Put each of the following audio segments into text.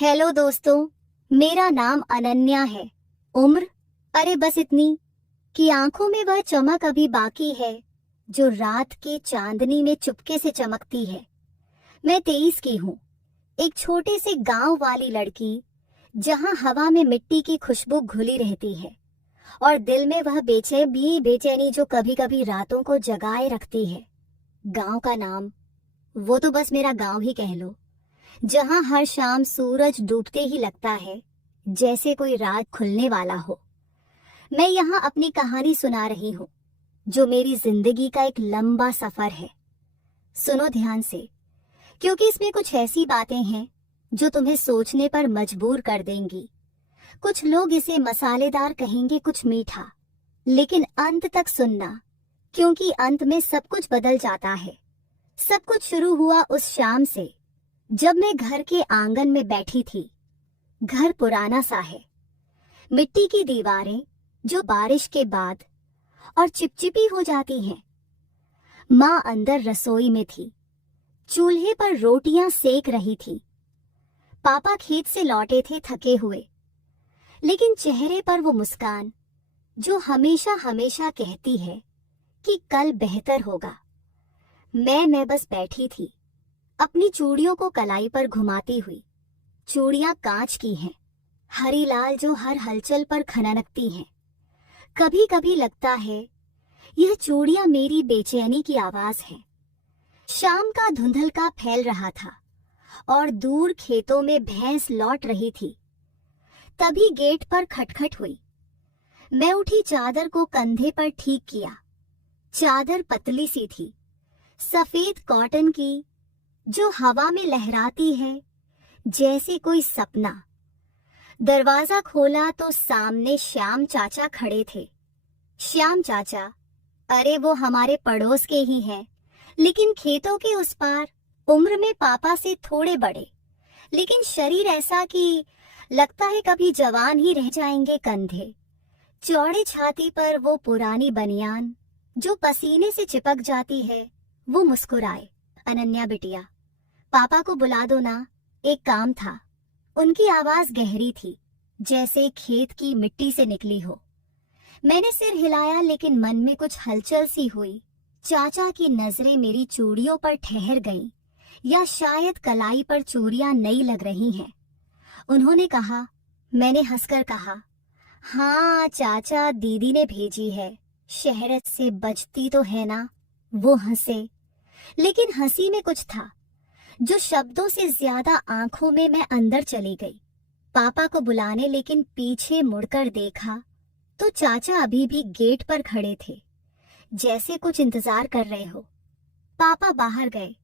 Hello दोस्तों, मेरा नाम अनन्या है। उम्र अरे बस इतनी कि आंखों में वह चमक अभी बाकी है जो रात के चांदनी में चुपके से चमकती है। मैं 23 की हूँ, एक छोटे से गांव वाली लड़की, जहां हवा में मिट्टी की खुशबू घुली रहती है और दिल में वह बेचैनी जो कभी कभी रातों को जगाए रखती है। गांव का नाम, वो तो बस मेरा गांव ही कह लो, जहां हर शाम सूरज डूबते ही लगता है जैसे कोई रात खुलने वाला हो। मैं यहाँ अपनी कहानी सुना रही हूँ, जो मेरी जिंदगी का एक लंबा सफर है। सुनो ध्यान से, क्योंकि इसमें कुछ ऐसी बातें हैं जो तुम्हें सोचने पर मजबूर कर देंगी। कुछ लोग इसे मसालेदार कहेंगे, कुछ मीठा, लेकिन अंत तक सुनना, क्योंकि अंत में सब कुछ बदल जाता है। सब कुछ शुरू हुआ उस शाम से जब मैं घर के आंगन में बैठी थी। घर पुराना सा है, मिट्टी की दीवारें जो बारिश के बाद और चिपचिपी हो जाती हैं। माँ अंदर रसोई में थी, चूल्हे पर रोटियां सेक रही थी। पापा खेत से लौटे थे थके हुए, लेकिन चेहरे पर वो मुस्कान जो हमेशा हमेशा कहती है कि कल बेहतर होगा। मैं बस बैठी थी, अपनी चूड़ियों को कलाई पर घुमाती हुई। चूड़ियां कांच की हैं, हरी लाल, जो हर हलचल पर खनकती हैं। कभी कभी लगता है यह चूड़ियां मेरी बेचैनी की आवाज है। शाम का धुंधलका फैल रहा था और दूर खेतों में भैंस लौट रही थी। तभी गेट पर खटखट हुई। मैं उठी, चादर को कंधे पर ठीक किया। चादर पतली सी थी, सफेद कॉटन की, जो हवा में लहराती है जैसे कोई सपना। दरवाजा खोला तो सामने श्याम चाचा खड़े थे। श्याम चाचा, अरे वो हमारे पड़ोस के ही हैं, लेकिन खेतों के उस पार, उम्र में पापा से थोड़े बड़े, लेकिन शरीर ऐसा कि लगता है कभी जवान ही रह जाएंगे। कंधे चौड़े, छाती पर वो पुरानी बनियान जो पसीने से चिपक जाती है। वो मुस्कुराए, अनन्या बिटिया, पापा को बुला दो ना, एक काम था। उनकी आवाज गहरी थी, जैसे खेत की मिट्टी से निकली हो। मैंने सिर हिलाया, लेकिन मन में कुछ हलचल सी हुई। चाचा की नजरें मेरी चूड़ियों पर ठहर गईं, या शायद कलाई पर चूड़ियां नई लग रही हैं। उन्होंने कहा, मैंने हंसकर कहा, हाँ चाचा, दीदी ने भेजी है, शहर से बचती तो है ना। वो हंसे, लेकिन हंसी में कुछ था जो शब्दों से ज्यादा आंखों में मैं अंदर चली गई। पापा को बुलाने लेकिन पीछे मुड़कर देखा तो चाचा अभी भी गेट पर खड़े थे, जैसे कुछ इंतजार कर रहे हो। पापा बाहर गए,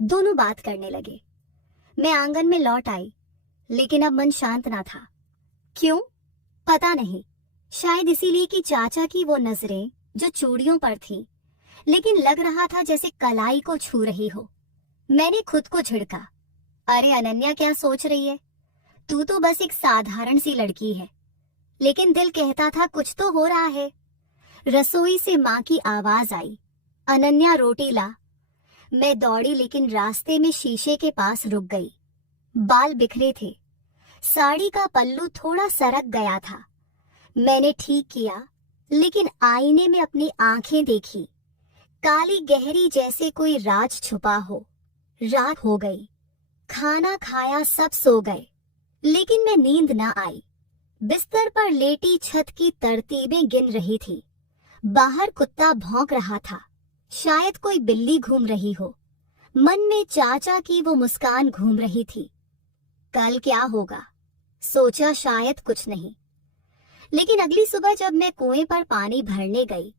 दोनों बात करने लगे। मैं आंगन में लौट आई, लेकिन अब मन शांत ना था। क्यों पता नहीं, शायद इसीलिए कि चाचा की वो नजरें जो चूड़ियों पर थी, लेकिन लग रहा था जैसे कलाई को छू रही हो। मैंने खुद को झिड़का, अरे अनन्या, क्या सोच रही है? तू तो बस एक साधारण सी लड़की है। लेकिन दिल कहता था कुछ तो हो रहा है। रसोई से माँ की आवाज आई, अनन्या रोटी ला। मैं दौड़ी, लेकिन रास्ते में शीशे के पास रुक गई। बाल बिखरे थे, साड़ी का पल्लू थोड़ा सरक गया था। मैंने ठीक किया, लेकिन आईने में अपनी आंखें देखी, काली गहरी, जैसे कोई राज छुपा हो। रात हो गई, खाना खाया, सब सो गए, लेकिन मैं नींद न आई। बिस्तर पर लेटी छत की तरतीबें गिन रही थी। बाहर कुत्ता भौंक रहा था, शायद कोई बिल्ली घूम रही हो। मन में चाचा की वो मुस्कान घूम रही थी। कल क्या होगा, सोचा, शायद कुछ नहीं। लेकिन अगली सुबह जब मैं कुएं पर पानी भरने गई,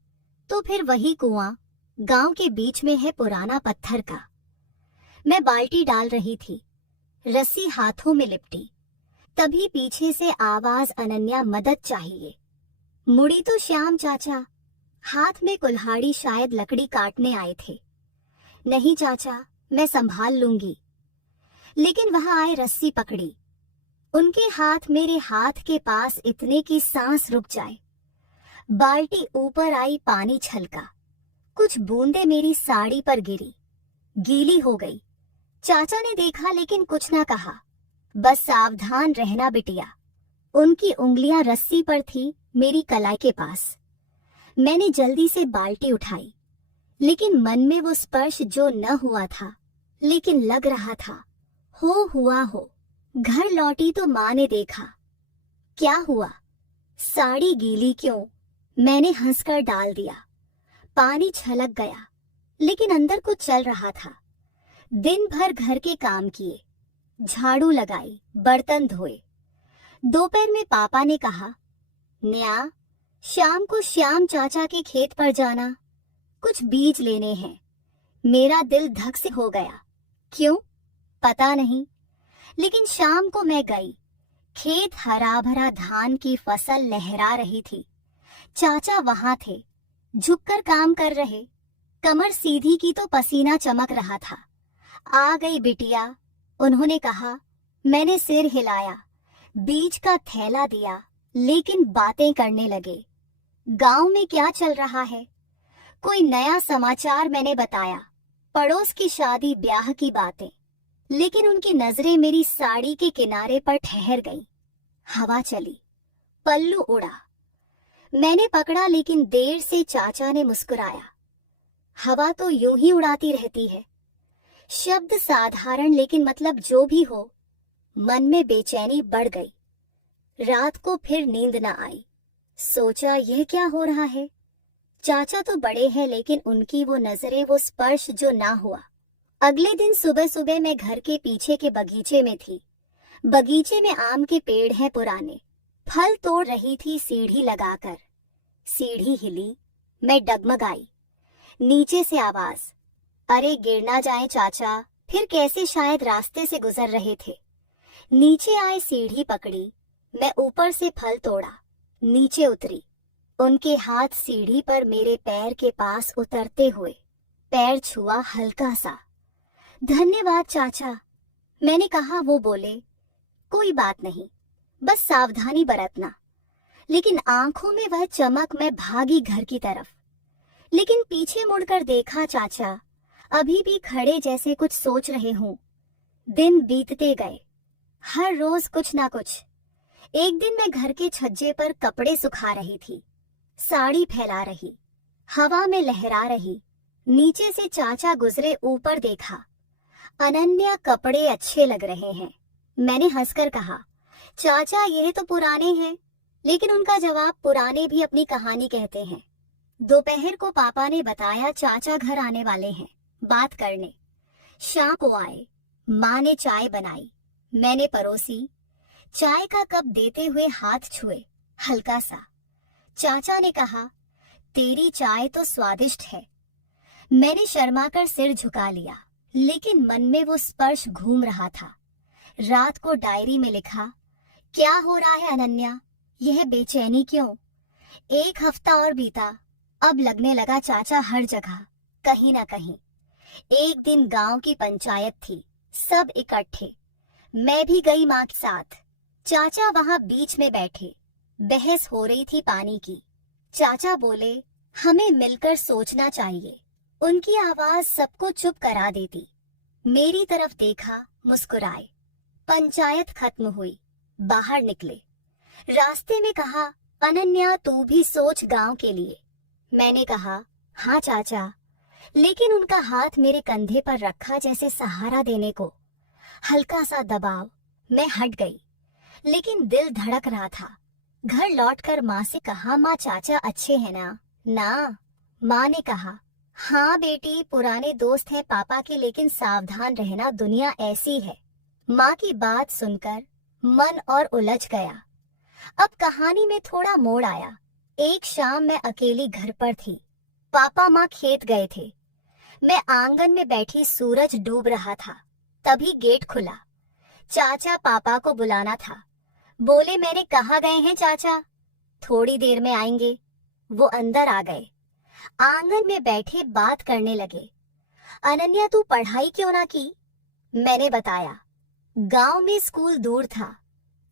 तो फिर वही कुआं, गांव के बीच में है, पुराना पत्थर का। मैं बाल्टी डाल रही थी, रस्सी हाथों में लिपटी। तभी पीछे से आवाज, अनन्या मदद चाहिए। मुड़ी तो श्याम चाचा, हाथ में कुल्हाड़ी, शायद लकड़ी काटने आए थे। नहीं चाचा, मैं संभाल लूंगी। लेकिन वहां आए, रस्सी पकड़ी। उनके हाथ मेरे हाथ के पास, इतने की सांस रुक जाए। बाल्टी ऊपर आई, पानी छलका, कुछ बूंदें मेरी साड़ी पर गिरी, गीली हो गई। चाचा ने देखा, लेकिन कुछ ना कहा। बस सावधान रहना बिटिया। उनकी उंगलियां रस्सी पर थी, मेरी कलाई के पास। मैंने जल्दी से बाल्टी उठाई, लेकिन मन में वो स्पर्श जो न हुआ था, लेकिन लग रहा था हुआ हो। घर लौटी तो माँ ने देखा। क्या हुआ? साड़ी गीली क्यों? मैंने हंसकर डाल दिया। पानी छलक गया, लेकिन अंदर कुछ चल रहा था। दिन भर घर के काम किए, झाड़ू लगाई, बर्तन धोए। दोपहर में पापा ने कहा, नेहा, शाम को श्याम चाचा के खेत पर जाना, कुछ बीज लेने हैं। मेरा दिल धक से हो गया। क्यों? पता नहीं, लेकिन शाम को मैं गई। खेत हरा भरा, धान की फसल लहरा रही थी। चाचा वहां थे, झुककर काम कर रहे। कमर सीधी की तो पसीना चमक रहा था। आ गई बिटिया, उन्होंने कहा। मैंने सिर हिलाया, बीज का थैला दिया, लेकिन बातें करने लगे। गांव में क्या चल रहा है? कोई नया समाचार मैंने बताया, पड़ोस की शादी ब्याह की बातें। लेकिन उनकी नजरें मेरी साड़ी के किनारे पर ठहर गई। हवा चली, पल्लू उड़ा। मैंने पकड़ा, लेकिन देर से चाचा ने मुस्कुराया। हवा तो यूं ही उड़ाती रहती है। शब्द साधारण, लेकिन मतलब जो भी हो। मन में बेचैनी बढ़ गई। रात को फिर नींद न आई। सोचा, यह क्या हो रहा है? चाचा तो बड़े हैं, लेकिन उनकी वो नजरें, वो स्पर्श जो ना हुआ। अगले दिन सुबह सुबह मैं घर के पीछे के बगीचे में थी। बगीचे में आम के पेड़ हैं पुराने। फल तोड़ रही थी सीढ़ी लगाकर। सीढ़ी हिली, मैं डगमगाई। नीचे से आवाज, अरे गिर ना जाए चाचा। फिर कैसे, शायद रास्ते से गुजर रहे थे। नीचे आए, सीढ़ी पकड़ी, मैं ऊपर से फल तोड़ा, नीचे उतरी। उनके हाथ सीढ़ी पर मेरे पैर के पास उतरते हुए। पैर छुआ हल्का सा। धन्यवाद चाचा, मैंने कहा। वो बोले, कोई बात नहीं, बस सावधानी बरतना। लेकिन आंखों में वह चमक। मैं भागी घर की तरफ, लेकिन पीछे मुड़कर देखा, चाचा अभी भी खड़े, जैसे कुछ सोच रहे हूं। दिन बीतते गए, हर रोज कुछ ना कुछ। एक दिन मैं घर के छज्जे पर कपड़े सुखा रही थी, साड़ी फैला रही, हवा में लहरा रही। नीचे से चाचा गुजरे, ऊपर देखा। अनन्या, कपड़े अच्छे लग रहे हैं। मैंने हंसकर कहा, चाचा यह तो पुराने हैं। लेकिन उनका जवाब, पुराने भी अपनी कहानी कहते हैं। दोपहर को पापा ने बताया, चाचा घर आने वाले हैं बात करने। शाम को आए। माँ ने चाय बनाई, मैंने परोसी। चाय का कप देते हुए हाथ छुए, हल्का सा। चाचा ने कहा, तेरी चाय तो स्वादिष्ट है। मैंने शर्माकर सिर झुका लिया, लेकिन मन में वो स्पर्श घूम रहा था। रात को डायरी में लिखा, क्या हो रहा है अनन्या, यह बेचैनी क्यों? 1 हफ्ता और बीता। अब लगने लगा चाचा हर जगह, कहीं ना कहीं। एक दिन गांव की पंचायत थी, सब इकट्ठे। मैं भी गई माँ के साथ। चाचा वहां बीच में बैठे, बहस हो रही थी पानी की। चाचा बोले, हमें मिलकर सोचना चाहिए। उनकी आवाज सबको चुप करा देती। मेरी तरफ देखा, मुस्कुराए। पंचायत खत्म हुई, बाहर निकले। रास्ते में कहा, अनन्या तू भी सोच गांव के लिए। मैंने कहा, हाँ चाचा। लेकिन उनका हाथ मेरे कंधे पर रखा, जैसे सहारा देने को। हल्का सा दबाव। मैं हट गई, लेकिन दिल धड़क रहा था। घर लौटकर माँ से कहा, माँ चाचा अच्छे हैं ना? ना, माँ ने कहा, हाँ बेटी, पुराने दोस्त हैं पापा के, लेकिन सावधान रहना, दुनिया ऐसी है। माँ की बात सुनकर मन और उलझ गया। अब कहानी में थोड़ा मोड़ आया। एक शाम मैं अकेली घर पर थी। पापा माँ खेत गए थे। मैं आंगन में बैठी, सूरज डूब रहा था। तभी गेट खुला। चाचा पापा को बुलाना था। बोले, मैंने कहा गए हैं चाचा? थोड़ी देर में आएंगे। वो अंदर आ गए। आंगन में बैठे बात करने लगे। अनन्या तू पढ़ाई क्यों ना की? मैंने बताया, गांव में स्कूल दूर था।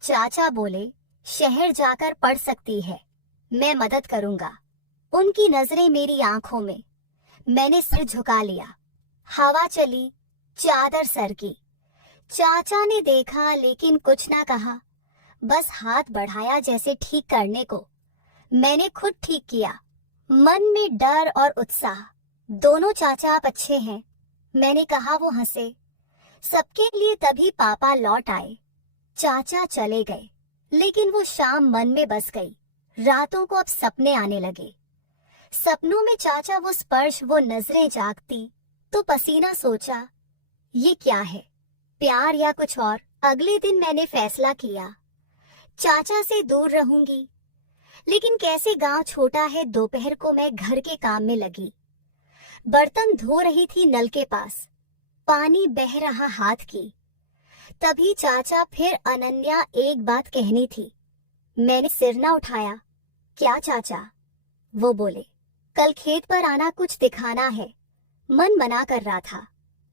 चाचा बोले, शहर जाकर पढ़ सकती है, मैं मदद करूंगा। उनकी नजरें मेरी आंखों में। मैंने सिर झुका लिया। हवा चली, चादर सरकी। चाचा ने देखा लेकिन कुछ ना कहा, बस हाथ बढ़ाया जैसे ठीक करने को। मैंने खुद ठीक किया, मन में डर और उत्साह दोनों। चाचा आप अच्छे हैं, मैंने कहा। वो हंसे। सबके लिए तभी पापा लौट आए। चाचा चले गए, लेकिन वो शाम मन में बस गई। रातों को अब सपने आने लगे। सपनों में चाचा, वो स्पर्श, वो नजरें जागती तो पसीना। सोचा ये क्या है, प्यार या कुछ और। अगले दिन मैंने फैसला किया, चाचा से दूर रहूंगी। लेकिन कैसे, गांव छोटा है। दोपहर को मैं घर के काम में लगी, बर्तन धो रही थी नल के पास, पानी बह रहा हाथ की। तभी चाचा फिर। अनन्या, एक बात कहनी थी। मैंने सिर न उठाया। क्या चाचा? वो बोले, कल खेत पर आना, कुछ दिखाना है। मन मना कर रहा था,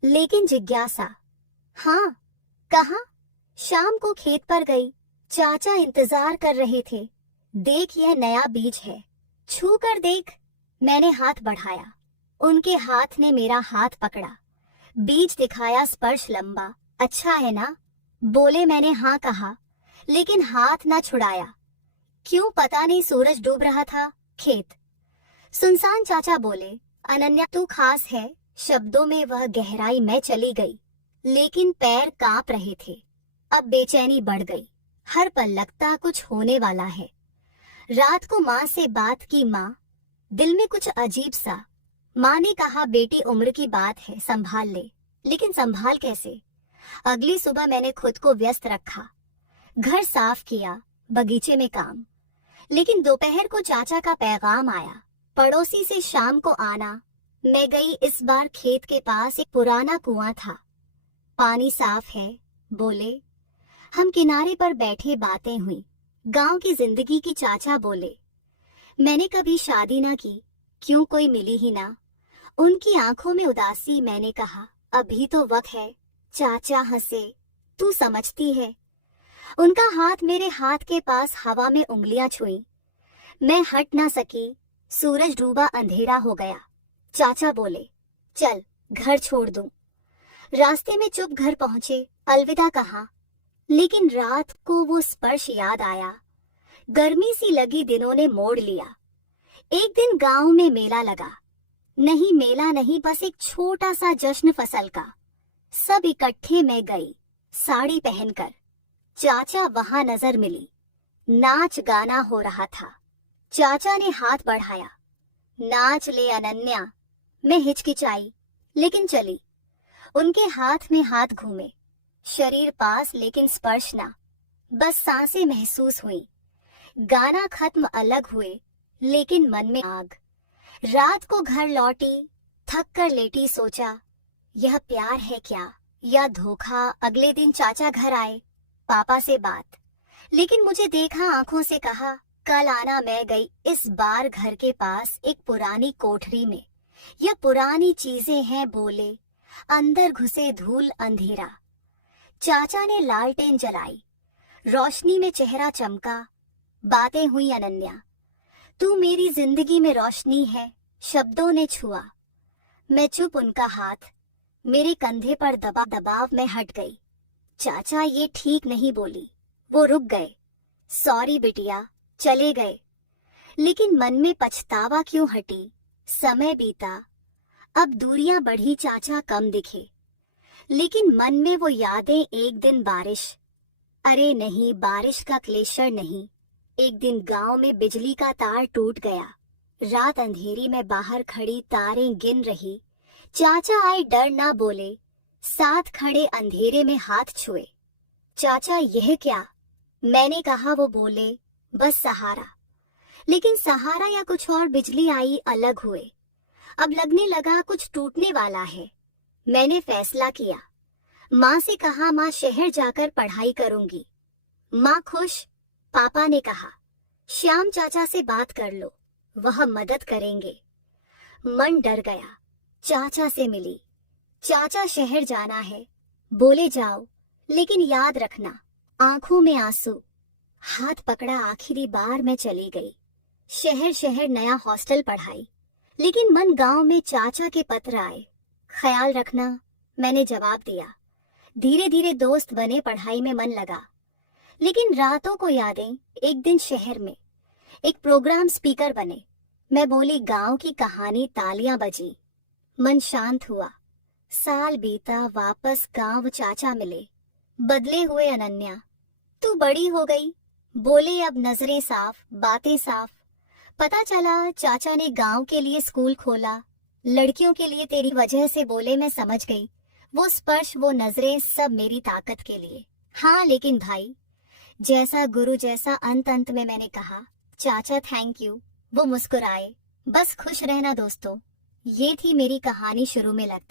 लेकिन जिज्ञासा। हाँ, कहाँ? शाम को खेत पर गई। चाचा इंतजार कर रहे थे। देख, यह नया बीज है, छू कर देख। मैंने हाथ बढ़ाया, उनके हाथ ने मेरा हाथ पकड़ा, बीज दिखाया, स्पर्श लंबा। अच्छा है ना? बोले। मैंने हाँ कहा, लेकिन हाथ ना छुड़ाया। क्यों पता नहीं, सूरज डूब रहा था। खेत सुनसान। चाचा बोले, अनन्या तू खास है। शब्दों में वह गहराई। मैं चली गई, लेकिन पैर कांप रहे थे। अब बेचैनी बढ़ गई, हर पल लगता कुछ होने वाला है। रात को माँ से बात की। माँ, दिल में कुछ अजीब सा। माँ ने कहा, बेटी उम्र की बात है, संभाल ले। लेकिन संभाल कैसे? अगली सुबह मैंने खुद को व्यस्त रखा, घर साफ किया, बगीचे में काम। लेकिन दोपहर को चाचा का पैगाम आया, पड़ोसी से शाम को आना। मैं गई। इस बार खेत के पास एक पुराना कुआं था, पानी साफ है, बोले। हम किनारे पर बैठे, बातें हुई, गांव की जिंदगी की। चाचा बोले, मैंने कभी शादी ना की, क्यों, कोई मिली ही ना। उनकी आंखों में उदासी। मैंने कहा, अभी तो वक्त है। चाचा हंसे, तू समझती है। उनका हाथ मेरे हाथ के पास, हवा में उंगलियां छुई। मैं हट ना सकी। सूरज डूबा, अंधेरा हो गया। चाचा बोले, चल घर छोड़ दूं। रास्ते में चुप घर पहुंचे, अलविदा कहा। लेकिन रात को वो स्पर्श याद आया। गर्मी सी लगी, दिनों ने मोड़ लिया। एक दिन गांव में मेला लगा। नहीं, मेला नहीं, बस एक छोटा सा जश्न फसल का। सब इकट्ठे। मैं गई, साड़ी पहनकर। चाचा वहां नजर मिली, नाच गाना हो रहा था। चाचा ने हाथ बढ़ाया, नाच ले अनन्या। मैं हिचकिचाई, लेकिन चली। उनके हाथ में हाथ घूमे, शरीर पास, लेकिन स्पर्श ना। बस सांसें महसूस हुई। गाना खत्म, अलग हुए, लेकिन मन में आग। रात को घर लौटी, थक कर लेटी। सोचा, यह प्यार है क्या या धोखा? अगले दिन चाचा घर आए, पापा से बात। लेकिन मुझे देखा, आंखों से कहा, कल आना। मैं गई। इस बार घर के पास एक पुरानी कोठरी में। यह पुरानी चीजें हैं, बोले। अंदर घुसे, धूल, अंधेरा। चाचा ने लालटेन जलाई, रोशनी में चेहरा चमका। बातें हुई। अनन्या, तू मेरी जिंदगी में रोशनी है, शब्दों ने छुआ। मैं चुप, उनका हाथ मेरे कंधे पर दबा। दबाव में हट गई। चाचा ये ठीक नहीं, बोली। वो रुक गए। सॉरी बिटिया, चले गए। लेकिन मन में पछतावा क्यों? हटी। समय बीता, अब दूरियां बढ़ी। चाचा कम दिखे, लेकिन मन में वो यादें। एक दिन बारिश, अरे नहीं, बारिश का ग्लेशियर नहीं। एक दिन गांव में बिजली का तार टूट गया। रात अंधेरी में बाहर खड़ी, तारें गिन रही। चाचा आए, डर ना बोले, साथ खड़े, अंधेरे में हाथ छुए। चाचा यह क्या? मैंने कहा। वो बोले, बस सहारा। लेकिन सहारा या कुछ और। बिजली आई, अलग हुए। अब लगने लगा कुछ टूटने वाला है। मैंने फैसला किया। माँ से कहा, माँ शहर जाकर पढ़ाई करूंगी। माँ खुश। पापा ने कहा, श्याम चाचा से बात कर लो, वह मदद करेंगे। मन डर गया। चाचा से मिली। चाचा शहर जाना है, बोले जाओ, लेकिन याद रखना। आंखों में आंसू। हाथ पकड़ा, आखिरी बार मैं चली गई। शहर शहर, नया हॉस्टल, पढ़ाई। लेकिन मन गांव में। चाचा के पत्र आए, ख्याल रखना। मैंने जवाब दिया, धीरे धीरे दोस्त बने, पढ़ाई में मन लगा। लेकिन रातों को यादें। एक दिन शहर में एक प्रोग्राम स्पीकर बने। मैं बोली गांव की कहानी, तालियां बजी, मन शांत हुआ। साल बीता, वापस गांव चाचा मिले। बदले हुए अनन्या, तू बड़ी हो गई, बोले अब नजरें साफ, बातें साफ। पता चला चाचा ने गांव के लिए स्कूल खोला, लड़कियों के लिए। तेरी वजह से बोले, मैं समझ गई। वो स्पर्श, वो नजरें, सब मेरी ताकत के लिए। हाँ लेकिन भाई, जैसा गुरु जैसा, अंत अंत में मैंने कहा, चाचा थैंक यू। वो मुस्कुराए। बस खुश रहना दोस्तों। ये थी मेरी कहानी शुरू में लगता